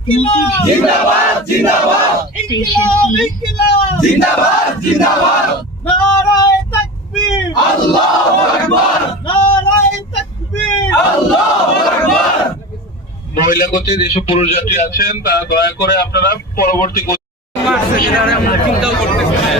জিন্দাবাদ জিন্দাবাদ জিন্দাবাদ জিন্দাবাদ নারায়ে তাকবীর আল্লাহু আকবার নারায়ে তাকবীর আল্লাহু আকবার। মহিলা কোচে যেসব পুরুষ যাত্রী আছেন তারা দয়া করে আপনারা পরবর্তী চিন্তাও করতেছি না